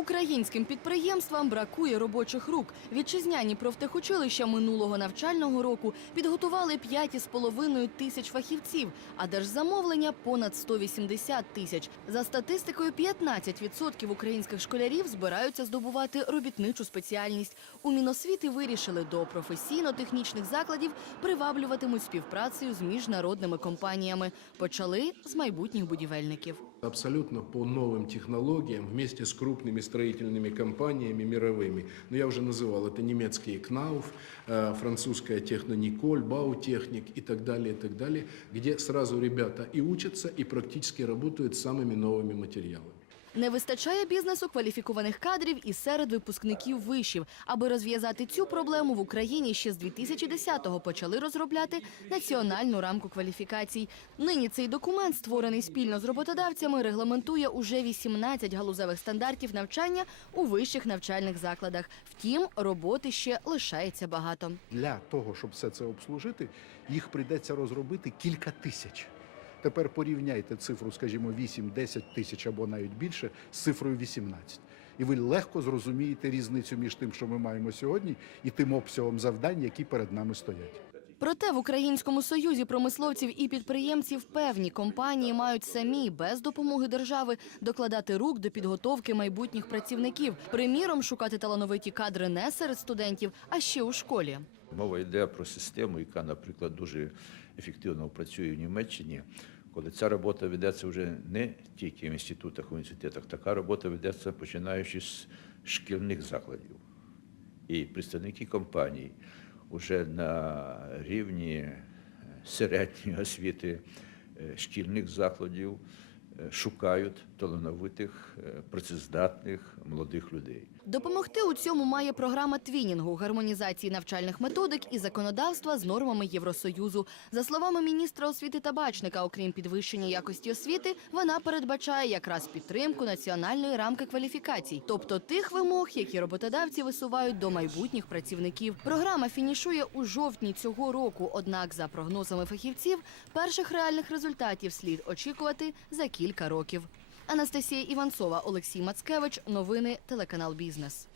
Українським підприємствам бракує робочих рук. Вітчизняні профтехучилища минулого навчального року підготували 5,5 тисяч фахівців, а держзамовлення понад 180 тисяч. За статистикою, 15% українських школярів збираються здобувати робітничу спеціальність. У Міносвіти вирішили до професійно-технічних закладів приваблюватимуть співпрацею з міжнародними компаніями. Почали з майбутніх будівельників. Абсолютно по новым технологиям вместе с крупными строительными компаниями мировыми. Но я уже называл, это немецкие КНАУФ, э, французская Технониколь, Баутехник и так далее, и так далее, где сразу ребята и учатся, и практически работают с самыми новыми материалами. Не вистачає бізнесу кваліфікованих кадрів і серед випускників вишів. Аби розв'язати цю проблему в Україні ще з 2010-го почали розробляти національну рамку кваліфікацій. Нині цей документ, створений спільно з роботодавцями, регламентує уже 18 галузевих стандартів навчання у вищих навчальних закладах. Втім, роботи ще лишається багато. Для того, щоб все це обслужити, їх прийдеться розробити кілька тисяч. Тепер порівняйте цифру, скажімо, 8-10 тисяч або навіть більше з цифрою 18. І ви легко зрозумієте різницю між тим, що ми маємо сьогодні, і тим обсягом завдань, які перед нами стоять. Проте в Українському союзі промисловців і підприємців певні компанії мають самі без допомоги держави докладати рук до підготовки майбутніх працівників. Приміром, шукати талановиті кадри не серед студентів, а ще у школі. Мова йде про систему, яка, наприклад, дуже ефективно працює в Німеччині. Коли ця робота ведеться вже не тільки в інститутах, університетах, така робота ведеться починаючи з шкільних закладів. І представники компаній вже на рівні е, середньої освіти е, шкільних закладів шукають талановитих, е, працездатних молодих людей. Допомогти у цьому має програма твінінгу, гармонізації навчальних методик і законодавства з нормами Євросоюзу. За словами міністра освіти Табачника, окрім підвищення якості освіти, вона передбачає якраз підтримку національної рамки кваліфікацій, тобто тих вимог, які роботодавці висувають до майбутніх працівників. Програма фінішує у жовтні цього року. Однак, за прогнозами фахівців, перших реальних результатів слід очікувати за кілька років. Анастасія Іванцова, Олексій Мацкевич. Новини телеканал Бізнес.